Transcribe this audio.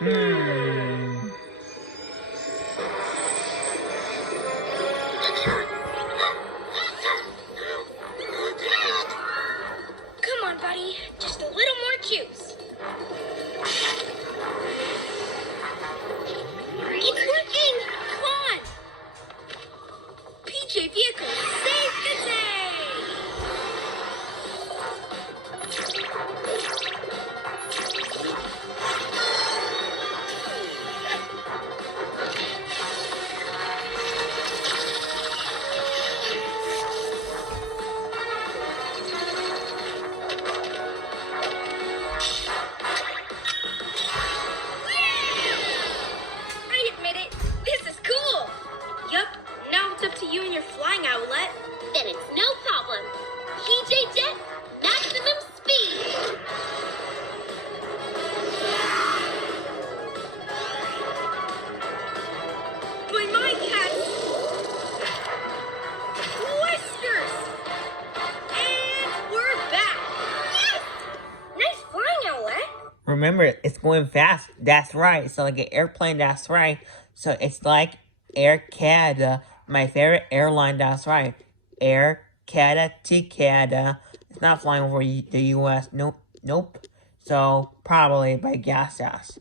Hmm. Come on, buddy. Just a little more juice. It's working! Come on! PJ Vehicle saved the day! I admit it. This is cool. Yup. Now it's up to you and your flying owlet. Then it's no problem. PJ Jet, maximum speed. By my cat's whiskers. And we're back. Yes! Nice flying owlet. Remember, it's going fast. That's right. So like an airplane, that's right. So it's like Air Canada, my favorite airline, that's right. Air Canada to Canada. It's not flying over the US. Nope. So probably by gas gas.